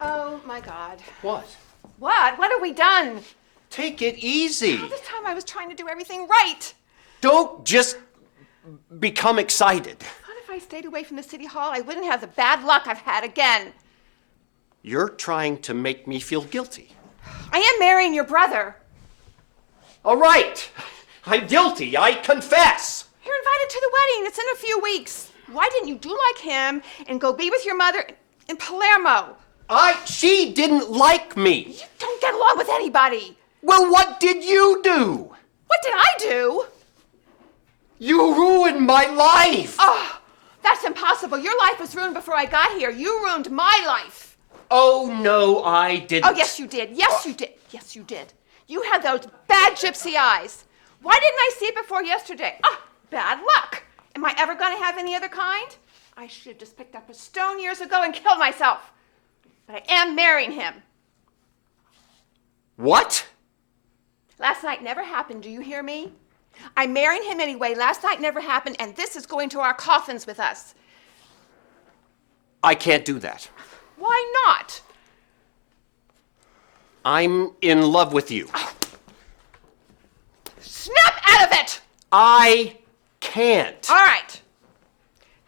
Oh, my God. What? What? What have we done? Take it easy. All this time I was trying to do everything right. Don't just become excited. What if I stayed away from the city hall? I wouldn't have the bad luck I've had again. You're trying to make me feel guilty. I am marrying your brother. All right. I'm guilty. I confess. You're invited to the wedding. It's in a few weeks. Why didn't you do like him and go be with your mother in Palermo? She didn't like me. You don't get along with anybody. Well, what did you do? What did I do? You ruined my life. Oh, that's impossible. Your life was ruined before I got here. You ruined my life. Oh, no, I didn't. Oh, yes, you did. Yes, you did. Yes, you did. You had those bad gypsy eyes. Why didn't I see it before yesterday? Ah, bad luck. Am I ever going to have any other kind? I should have just picked up a stone years ago and killed myself. But I am marrying him. What? Last night never happened. Do you hear me? I'm marrying him anyway. Last night never happened, and this is going to our coffins with us. I can't do that. Why not? I'm in love with you. Oh. Snap out of it! I can't. All right.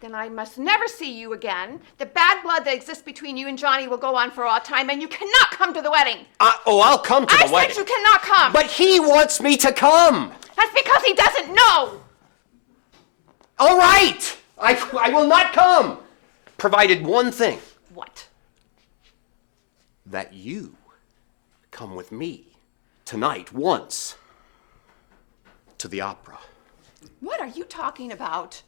Then I must never see you again. The bad blood that exists between you and Johnny will go on for all time, and you cannot come to the wedding. I'll come to the wedding. I said you cannot come. But he wants me to come. That's because he doesn't know. All right. I will not come. Provided one thing. What? That you come with me tonight once to the opera. What are you talking about?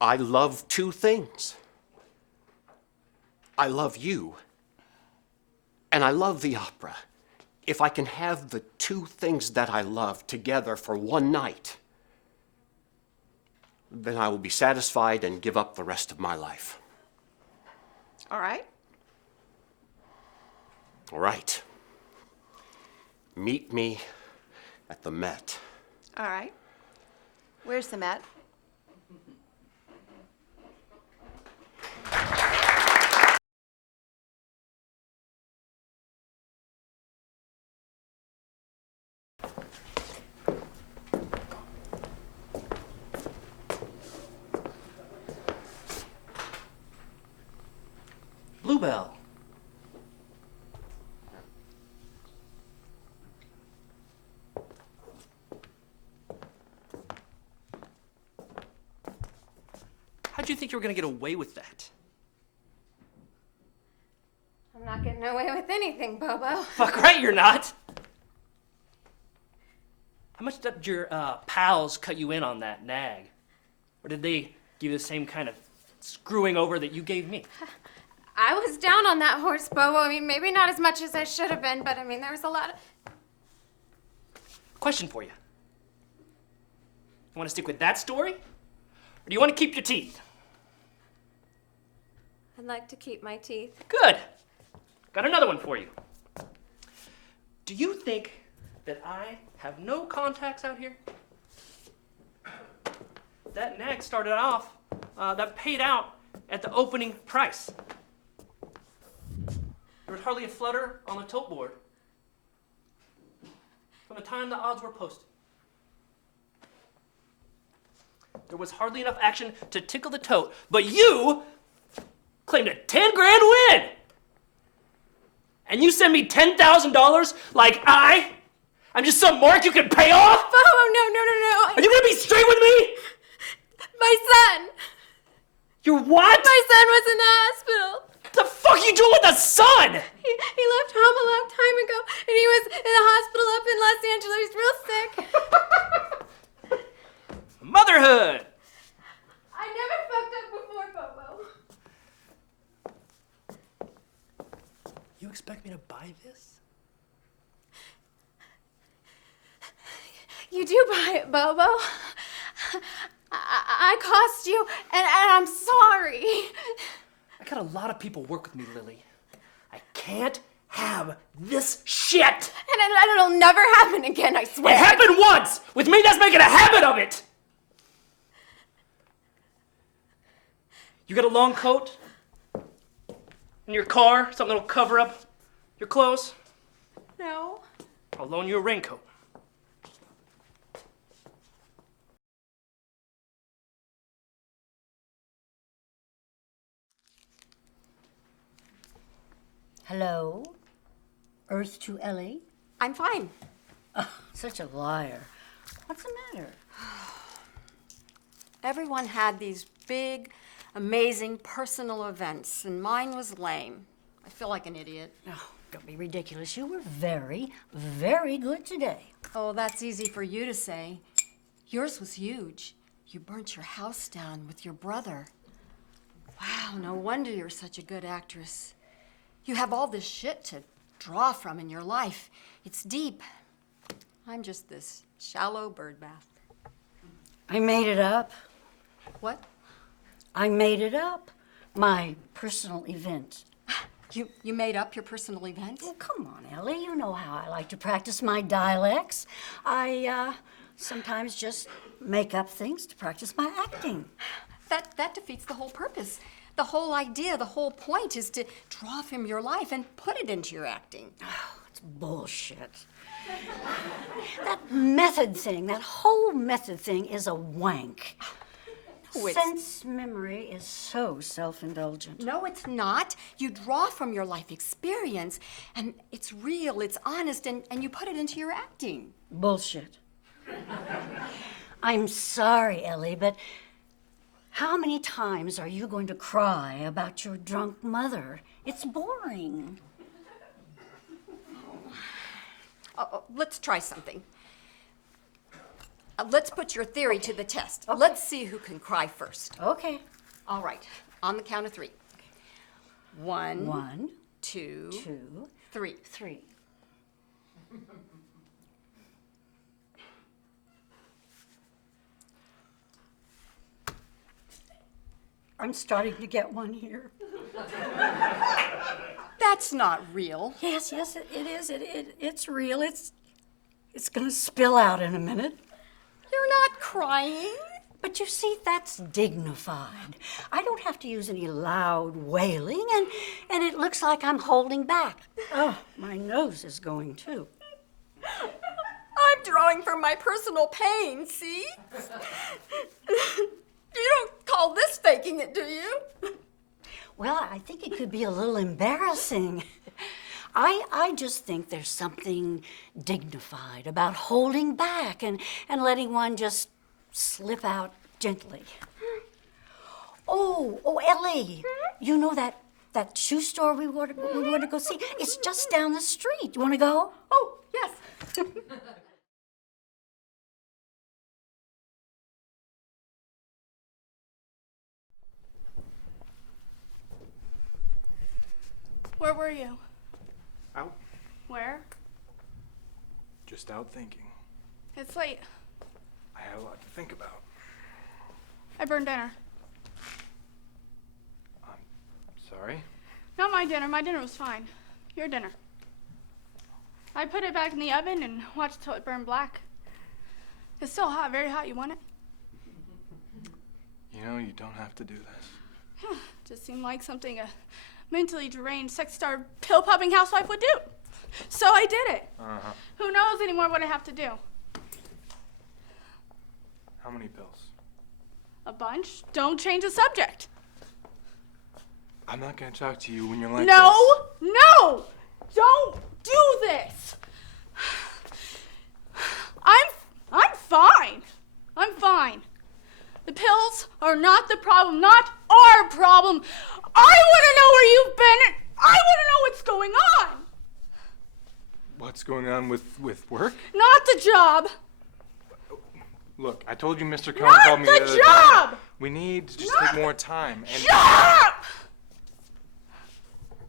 I love two things. I love you, and I love the opera. If I can have the two things that I love together for one night, then I will be satisfied and give up the rest of my life. All right. All right. Meet me at the Met. All right. Where's the Met? Bluebell. How'd you think you were gonna get away with that? I'm not getting away with anything, Bobo. Fuck right you're not! How much did your pals cut you in on that nag? Or did they give you the same kind of screwing over that you gave me? I was down on that horse, Bobo. I mean, maybe not as much as I should have been, but I mean, there was a lot of... Question for you. You want to stick with that story? Or do you want to keep your teeth? I'd like to keep my teeth. Good. Got another one for you. Do you think that I have no contacts out here? That nag started off, that paid out at the opening price. There was hardly a flutter on the tote board from the time the odds were posted. There was hardly enough action to tickle the tote, but you claimed a 10 grand win! And you send me $10,000 like I'm just some mark you can pay off? Bobo, no. Are you gonna be straight with me? My son! Your what? My son was in the hospital. What the fuck are you doing with the sun? He left home a long time ago, and he was in the hospital up in Los Angeles, real sick. Motherhood! I never fucked up before, Bobo. You expect me to buy this? You do buy it, Bobo. I cost you, and I'm sorry. I got a lot of people work with me, Lily. I can't have this shit. And it'll never happen again, I swear. It happened once! With me, that's making a habit of it! You got a long coat? In your car? Something that'll cover up your clothes? No. I'll loan you a raincoat. Hello? Earth to Ellie? I'm fine. Oh, such a liar. What's the matter? Everyone had these big, amazing personal events, and mine was lame. I feel like an idiot. Oh, don't be ridiculous. You were very, very good today. Oh, that's easy for you to say. Yours was huge. You burnt your house down with your brother. Wow, no wonder you're such a good actress. You have all this shit to draw from in your life. It's deep. I'm just this shallow birdbath. I made it up. What? I made it up. My personal event. You made up your personal event? Well, come on, Ellie. You know how I like to practice my dialects. I sometimes just make up things to practice my acting. That defeats the whole purpose. The whole idea, the whole point is to draw from your life and put it into your acting. Oh, it's bullshit. That method thing, that whole method thing is a wank. No, it's- Sense memory is so self-indulgent. No, it's not. You draw from your life experience, and it's real, it's honest, and you put it into your acting. Bullshit. I'm sorry, Ellie, but how many times are you going to cry about your drunk mother? It's boring. Let's try something. Let's put your theory to the test. Okay. Let's see who can cry first. Okay. All right, on the count of three. One, two, three. Three. I'm starting to get one here. That's not real. Yes, it is. It's real. It's gonna spill out in a minute. You're not crying. But you see, that's dignified. I don't have to use any loud wailing, and it looks like I'm holding back. Oh, my nose is going too. I'm drawing from my personal pain, see? You don't call this faking it, do you? Well, I think it could be a little embarrassing. I just think there's something dignified about holding back and letting one just slip out gently. Oh, Ellie, you know that shoe store we want to go see? It's just down the street. You want to go? Oh, yes. Where were you? Out. Where? Just out thinking. It's late. I had a lot to think about. I burned dinner. Sorry? Not my dinner. My dinner was fine. Your dinner. I put it back in the oven and watched till it burned black. It's still hot, very hot. You want it? You know, you don't have to do this. Just seemed like something a mentally deranged, sex-starved, pill-popping housewife would do. So I did it. Uh-huh. Who knows anymore what I have to do? How many pills? A bunch. Don't change the subject. I'm not gonna talk to you when you're like No! this. No! Don't do this! I'm fine. I'm fine. The pills are not the problem, not our problem. I want to know where you've been. I want to know what's going on. What's going on with work? Not the job. Look, I told you Mr. Cohen Not called me the the other day. job! We need to just Not take more time. And Shut up!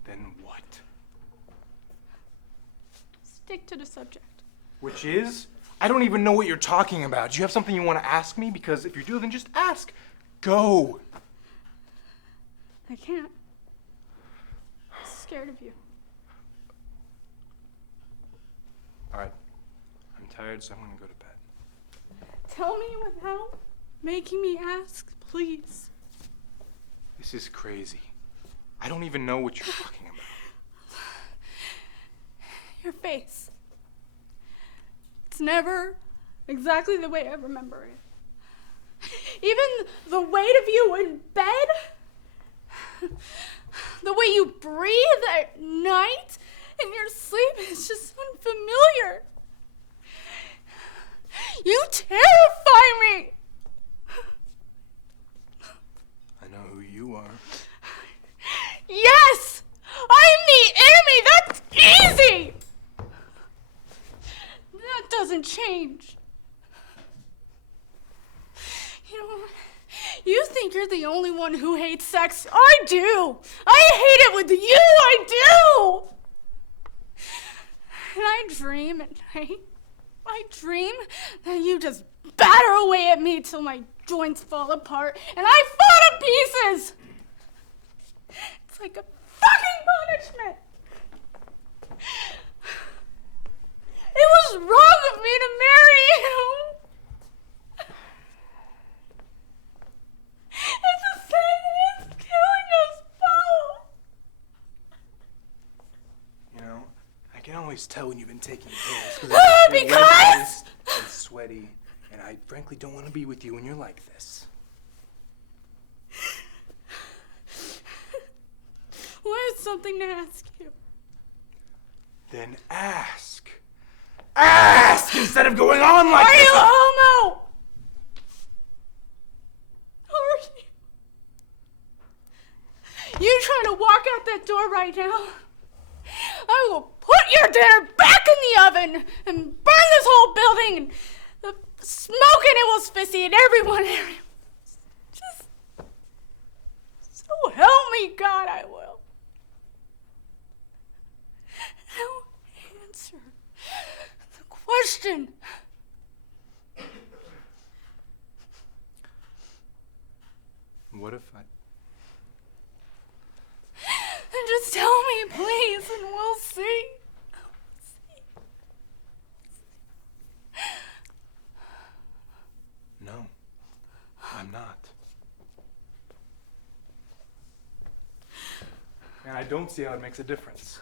then what? Stick to the subject. Which is? I don't even know what you're talking about. Do you have something you want to ask me? Because if you do, then just ask. Go. I can't. I'm scared of you. All right. I'm tired, so I'm gonna go to bed. Tell me without making me ask, please. This is crazy. I don't even know what you're talking about. Your face. It's never exactly the way I remember it. Even the weight of you in bed, the way you breathe at night in your sleep is just unfamiliar. You terrify me. I know who you are. Yes! I'm the enemy! That's easy! That doesn't change. You know, you think you're the only one who hates sex. I do! I hate it with you! I do! And I dream at night. I dream that you just batter away at me till my joints fall apart and I fall to pieces! It's like a fucking punishment! It was wrong of me to marry you! It's the same as killing us both! You know, I can always tell when you've been taking pills. Because? Red-faced and sweaty, and I frankly don't want to be with you when you're like this. Well, I have something to ask you. Then ask. Ask instead of going on like Are this. you homo? Are you? You trying to walk out that door right now? I will put your dinner back in the oven and burn this whole building and the smoke and it will asphyxiate everyone. Just so help me God, I will. Now answer the question. What if I... And just tell me, please, and we'll see. No, I'm not. And I don't see how it makes a difference.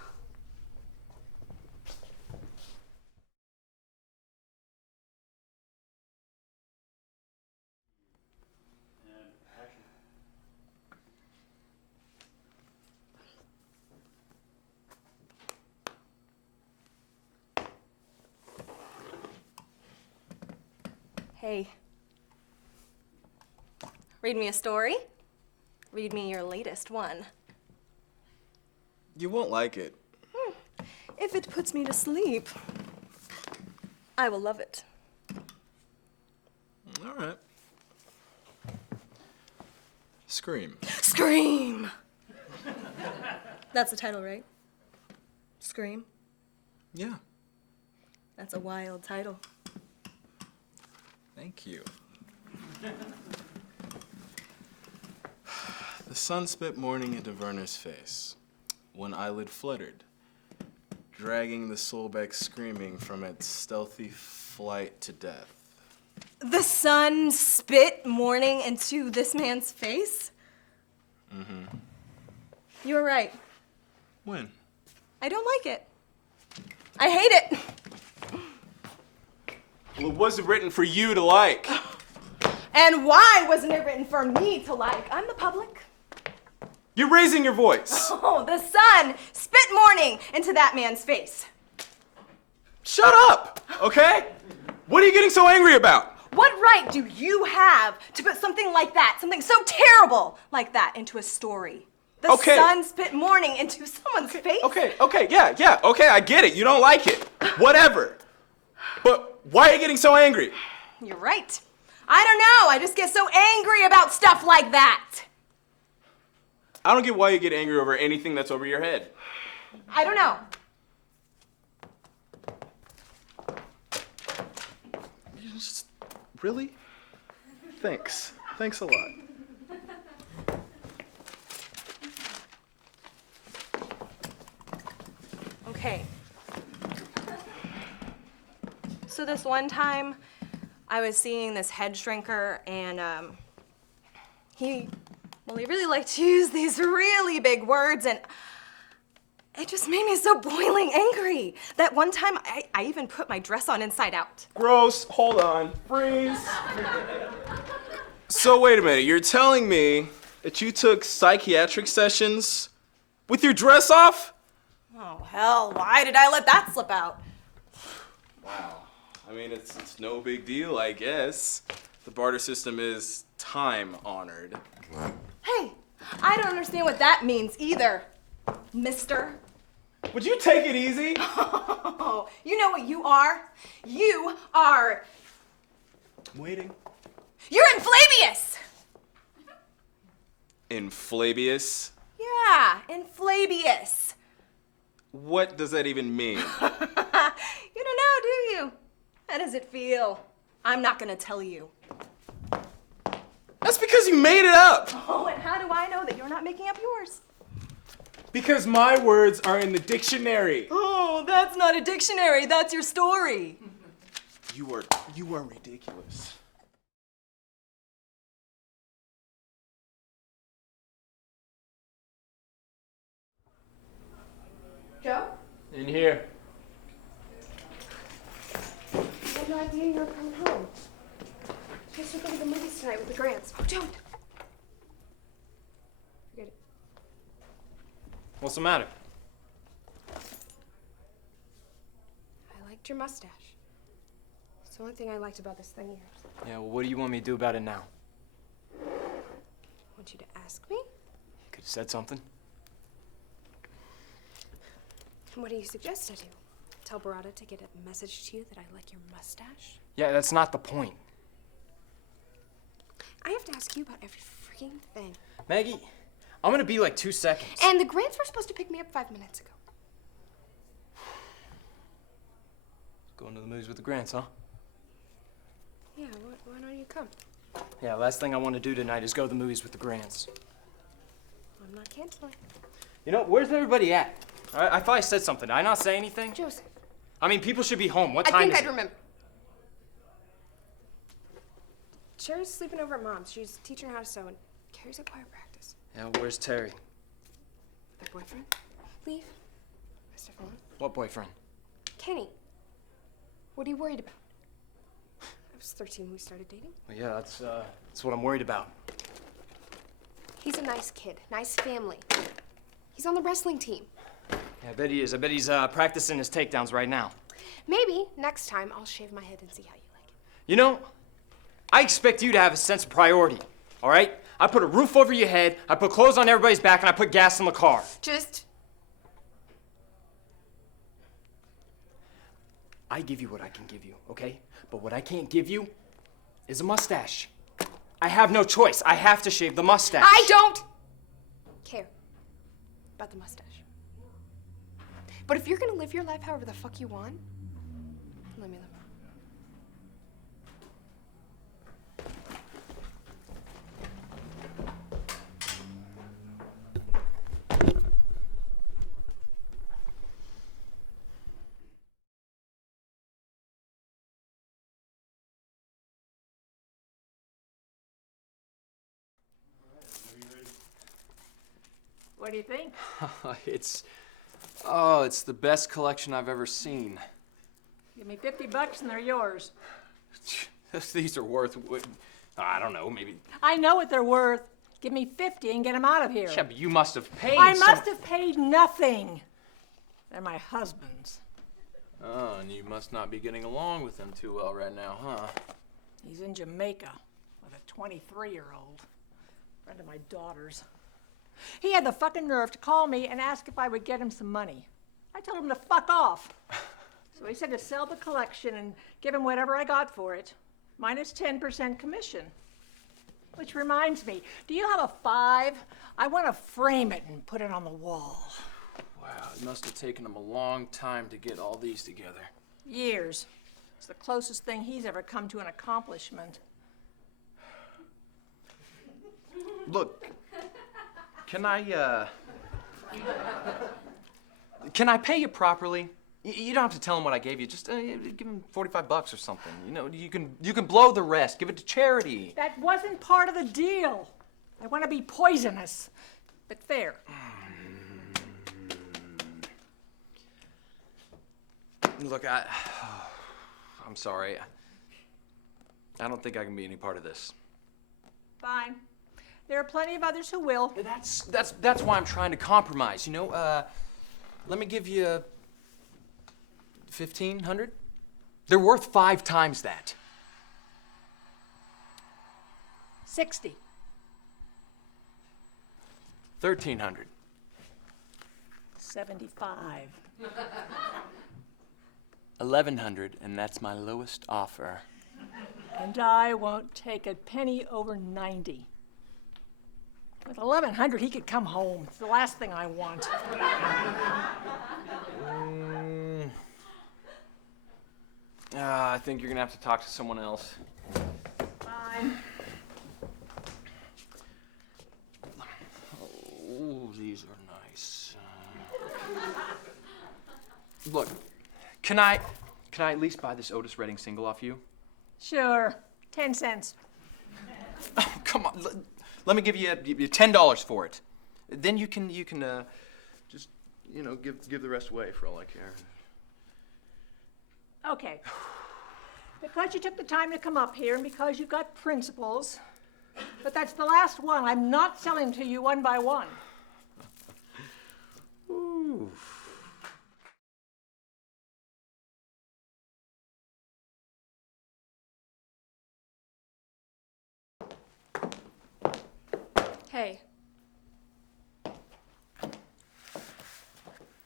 Hey. Read me a story. Read me your latest one. You won't like it. If it puts me to sleep, I will love it. All right. Scream. Scream! That's the title, right? Scream? Yeah. That's a wild title. Thank you. The sun spit morning into Werner's face. One eyelid fluttered, dragging the soul back screaming from its stealthy flight to death. The sun spit morning into this man's face? Mm-hmm. You were right. When? I don't like it. I hate it. Well, it wasn't written for you to like. And why wasn't it written for me to like? I'm the public. You're raising your voice. Oh, the sun spit morning into that man's face. Shut up, okay? What are you getting so angry about? What right do you have to put something like that, something so terrible like that, into a story? The Okay. sun spit morning into someone's face? Okay, yeah, okay, I get it. You don't like it. Whatever. But why are you getting so angry? You're right. I don't know. I just get so angry about stuff like that. I don't get why you get angry over anything that's over your head. I don't know. Really? Thanks. Thanks a lot. Okay. So this one time, I was seeing this head shrinker, and he Well, you really like to use these really big words, and it just made me so boiling angry. That one time, I even put my dress on inside out. Gross. Hold on. Freeze. So wait a minute, you're telling me that you took psychiatric sessions with your dress off? Oh, hell, why did I let that slip out? Wow. I mean, it's no big deal, I guess. The barter system is time-honored. Hey, I don't understand what that means either, mister. Would you take it easy? Oh, you know what you are? You are... I'm waiting. You're Inflabius! Inflabius? Yeah, Inflabius. What does that even mean? You don't know, do you? How does it feel? I'm not gonna tell you. That's because you made it up! Oh, and how do I know that you're not making up yours? Because my words are in the dictionary. Oh, that's not a dictionary, that's your story. You are ridiculous. Joe? In here. I had no idea you were coming home. Supposed to go to the movies tonight with the Grants. Oh, don't. Forget it. What's the matter? I liked your mustache. It's the only thing I liked about this thing of yours. Yeah, well, what do you want me to do about it now? I want you to ask me. You could have said something. And what do you suggest I do? Tell Barada to get a message to you that I like your mustache? Yeah, that's not the point. I have to ask you about every freaking thing. Maggie, I'm gonna be like 2 seconds. And the Grants were supposed to pick me up 5 minutes ago. Going to the movies with the Grants, huh? Yeah, why don't you come? Yeah, last thing I want to do tonight is go to the movies with the Grants. I'm not canceling. You know, where's everybody at? I thought I said something. Did I not say anything? Joseph. I mean, people should be home. What I time think is I'd it? remember. Cher's sleeping over at Mom's. She's teaching her how to sew, and Carrie's at choir practice. Yeah, where's Terry? Their boyfriend? Leave. Mr. Fulham. What boyfriend? Kenny. What are you worried about? I was 13 when we started dating. Well, yeah, that's what I'm worried about. He's a nice kid, nice family. He's on the wrestling team. Yeah, I bet he is. I bet he's practicing his takedowns right now. Maybe next time I'll shave my head and see how you like it. You know, I expect you to have a sense of priority, all right? I put a roof over your head, I put clothes on everybody's back, and I put gas in the car. Just I give you what I can give you, okay? But what I can't give you is a mustache. I have no choice. I have to shave the mustache. I don't care about the mustache. But if you're gonna live your life however the fuck you want, let me live. What do you think? It's the best collection I've ever seen. Give me $50 and they're yours. These are worth, I don't know, maybe. I know what they're worth. Give me 50 and get them out of here. Yeah, but you must have paid I some- must have paid nothing. They're my husband's. Oh, and you must not be getting along with him too well right now, huh? He's in Jamaica with a 23-year-old, friend of my daughter's. He had the fucking nerve to call me and ask if I would get him some money. I told him to fuck off. So he said to sell the collection and give him whatever I got for it, minus 10% commission. Which reminds me, do you have a 5? I want to frame it and put it on the wall. Wow, it must have taken him a long time to get all these together. Years. It's the closest thing he's ever come to an accomplishment. Look, can I pay you properly? You don't have to tell him what I gave you. Just give him $45 or something. You know, you can blow the rest. Give it to charity. That wasn't part of the deal. I want to be poisonous, but fair. Look, I'm sorry. I don't think I can be any part of this. Fine. There are plenty of others who will. That's why I'm trying to compromise. You know, let me give you 1,500. They're worth 5 times that. 60. 1,300. 75. 1,100, and that's my lowest offer. And I won't take a penny over 90. With 1,100, he could come home. It's the last thing I want. I think you're gonna have to talk to someone else. Fine. Oh, these are nice. Look, can I at least buy this Otis Redding single off you? Sure. 10 cents. Oh, come on. Let me give you $10 for it. Then you can just give the rest away for all I care. Okay. Because you took the time to come up here and because you've got principles, but that's the last one. I'm not selling to you one by one. Ooh. Hey.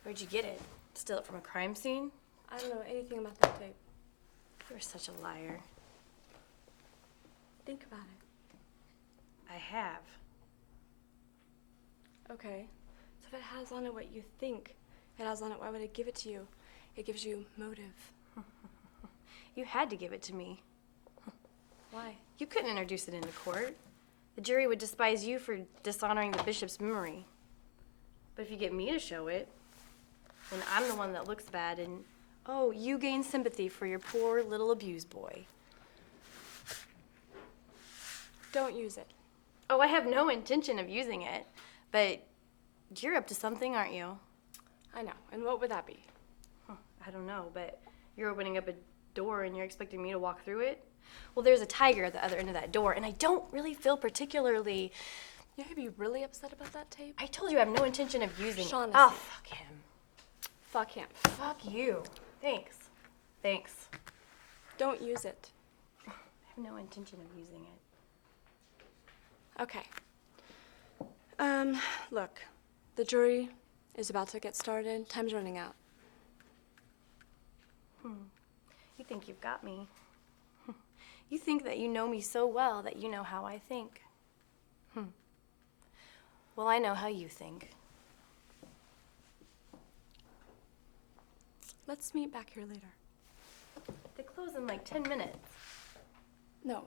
Where'd you get it? Steal it from a crime scene? I don't know anything about that tape. You're such a liar. Think about it. I have. Okay. So if it has on it what you think it has on it, why would it give it to you? It gives you motive. You had to give it to me. Why? You couldn't introduce it into court. The jury would despise you for dishonoring the bishop's memory. But if you get me to show it, then I'm the one that looks bad and, oh, you gain sympathy for your poor little abused boy. Don't use it. Oh, I have no intention of using it, but you're up to something, aren't you? I know. And what would that be? I don't know, but you're opening up a door and you're expecting me to walk through it? Well, there's a tiger at the other end of that door, and I don't really feel particularly... You're gonna be really upset about that tape? I told you I have no intention of using it. Oh, fuck him. Fuck him. Fuck you. Thanks. Thanks. Don't use it. I have no intention of using it. Okay. Look, the jury is about to get started. Time's running out. You think you've got me. You think that you know me so well that you know how I think. Well, I know how you think. Let's meet back here later. They close in like 10 minutes. No.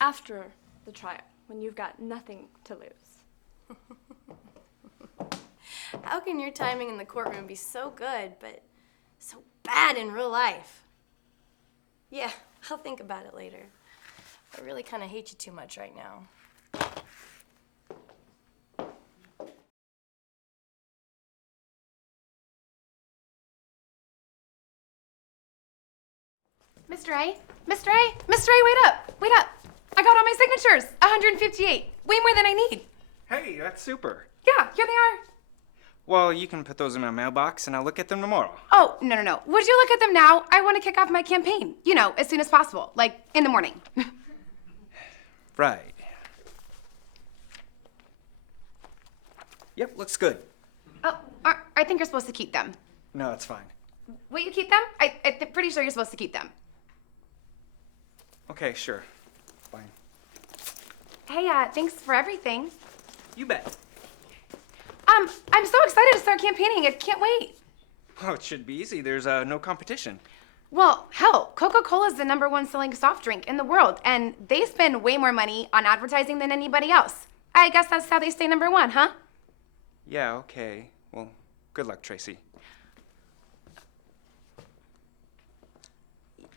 After the trial, when you've got nothing to lose. How can your timing in the courtroom be so good, but so bad in real life? Yeah, I'll think about it later. I really kind of hate you too much right now. Mr. A? Mr. A? Mr. A, wait up! Wait up! I got all my signatures! 158. Way more than I need. Hey, that's super. Yeah, here they are. Well, you can put those in my mailbox and I'll look at them tomorrow. Oh, no. Would you look at them now? I want to kick off my campaign. You know, as soon as possible. Like, in the morning. Right. Yep, looks good. Oh, I think you're supposed to keep them. No, it's fine. Will you keep them? I'm pretty sure you're supposed to keep them. Okay, sure. Fine. Hey, thanks for everything. You bet. I'm so excited to start campaigning. I can't wait. Well, it should be easy. There's no competition. Well, hell, Coca-Cola is the #1 selling soft drink in the world, and they spend way more money on advertising than anybody else. I guess that's how they stay #1, huh? Yeah, okay. Well, good luck, Tracy.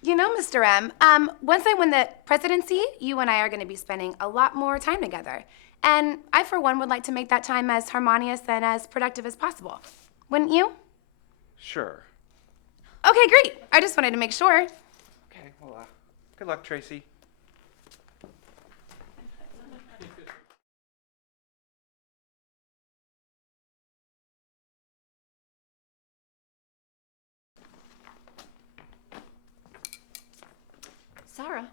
You know, Mr. M, once I win the presidency, you and I are going to be spending a lot more time together. And I, for one, would like to make that time as harmonious and as productive as possible. Wouldn't you? Sure. Okay, great. I just wanted to make sure. Okay, well, good luck, Tracy. Sarah,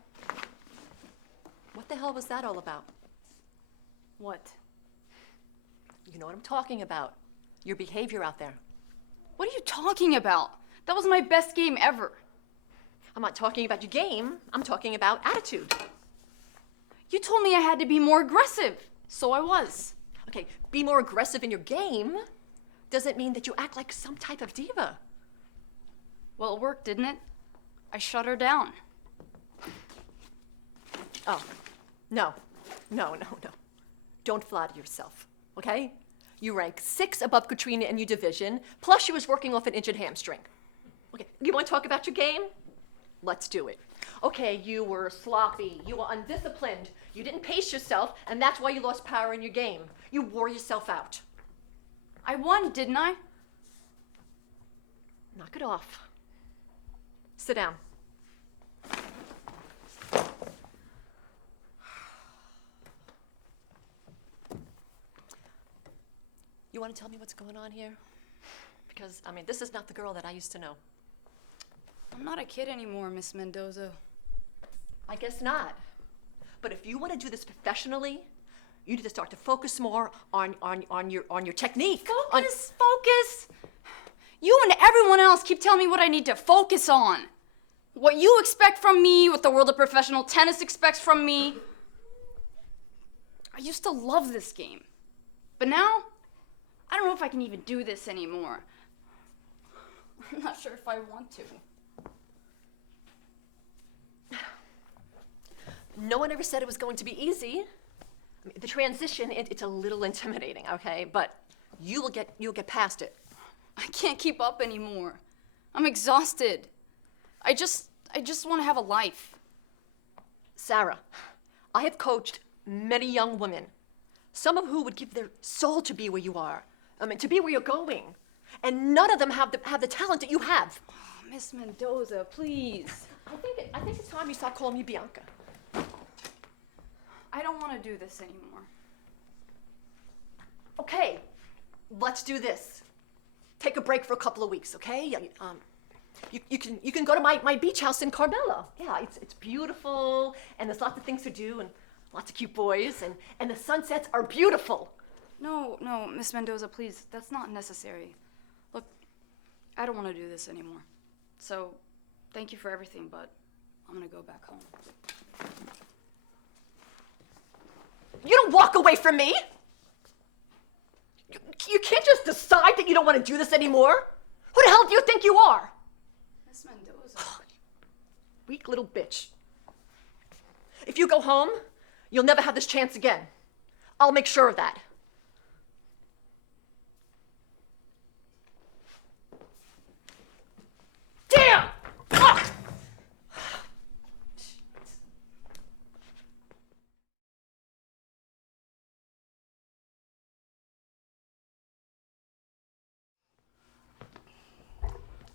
what the hell was that all about? What? You know what I'm talking about. Your behavior out there. What are you talking about? That was my best game ever. I'm not talking about your game. I'm talking about attitude. You told me I had to be more aggressive, so I was. Okay, be more aggressive in your game doesn't mean that you act like some type of diva. Well, it worked, didn't it? I shut her down. Oh, no. Don't flatter yourself, okay? You rank 6 above Katrina in your division, plus she was working off an injured hamstring. Okay, you want to talk about your game? Let's do it. Okay, you were sloppy, you were undisciplined, you didn't pace yourself, and that's why you lost power in your game. You wore yourself out. I won, didn't I? Knock it off. Sit down. You want to tell me what's going on here? Because, I mean, this is not the girl that I used to know. I'm not a kid anymore, Miss Mendoza. I guess not. But if you want to do this professionally, you need to start to focus more on your technique. Focus! You and everyone else keep telling me what I need to focus on. What you expect from me, what the world of professional tennis expects from me. I used to love this game. But now, I don't know if I can even do this anymore. I'm not sure if I want to. No one ever said it was going to be easy. I mean, the transition, it's a little intimidating, okay? But you'll get past it. I can't keep up anymore. I'm exhausted. I just want to have a life. Sarah, I have coached many young women, some of who would give their soul to be where you are. I mean, to be where you're going. And none of them have the talent that you have. Oh, Miss Mendoza, please. I think it's time you stop calling me Bianca. I don't want to do this anymore. Okay, let's do this. Take a break for a couple of weeks, okay? You can go to my beach house in Carmelo. Yeah, it's beautiful, and there's lots of things to do, and lots of cute boys, and the sunsets are beautiful. No, Miss Mendoza, please. That's not necessary. Look, I don't want to do this anymore. So, thank you for everything, but I'm gonna go back home. You don't walk away from me. You can't just decide that you don't want to do this anymore. Who the hell do you think you are? Miss Mendoza. Weak little bitch. If you go home, you'll never have this chance again. I'll make sure of that. Damn! Ugh!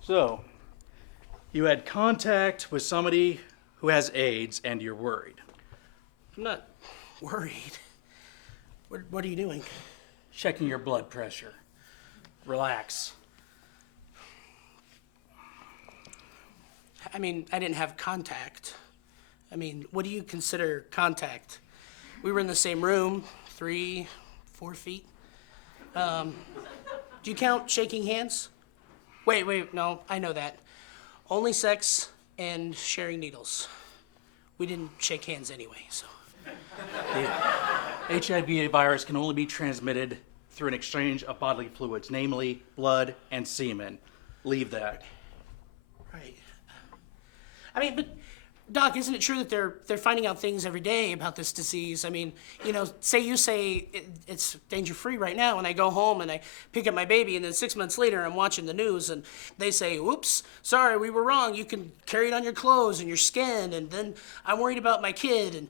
So, you had contact with somebody who has AIDS and you're worried. I'm not worried. What are you doing? Checking your blood pressure. Relax. I mean, I didn't have contact. I mean, what do you consider contact? We were in the same room, 3, 4 feet. Do you count shaking hands? Wait, no, I know that. Only sex and sharing needles. We didn't shake hands anyway, so. The HIV virus can only be transmitted through an exchange of bodily fluids, namely blood and semen. Leave that. Right. I mean, but Doc, isn't it true that they're finding out things every day about this disease? I mean, say it's danger-free right now, and I go home and I pick up my baby, and then 6 months later I'm watching the news, and they say, "Oops, sorry, we were wrong. You can carry it on your clothes and your skin," and then I'm worried about my kid, and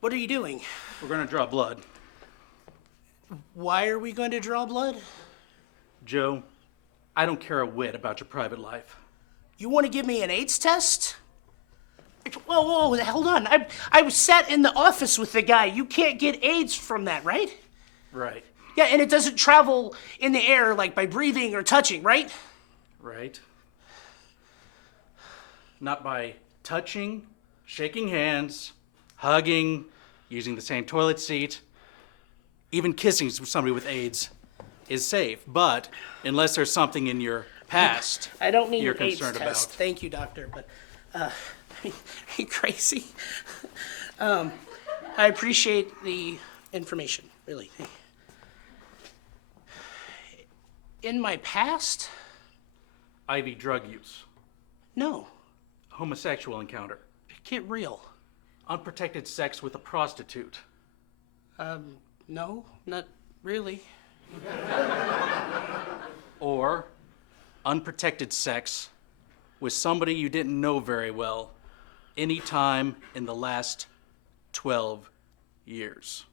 what are you doing? We're going to draw blood. Why are we going to draw blood? Joe, I don't care a whit about your private life. You want to give me an AIDS test? Whoa, hold on. I was sat in the office with the guy. You can't get AIDS from that, right? Right. Yeah, and it doesn't travel in the air like by breathing or touching, right? Right. Not by touching, shaking hands, hugging, using the same toilet seat. Even kissing somebody with AIDS is safe, but unless there's something in your past I don't need you're an AIDS concerned test. about. Thank you, doctor, but are you crazy? I appreciate the information, really. In my past? IV drug use. No. Homosexual encounter. Get real. Unprotected sex with a prostitute. No, not really. Or unprotected sex with somebody you didn't know very well any time in the last 12 years.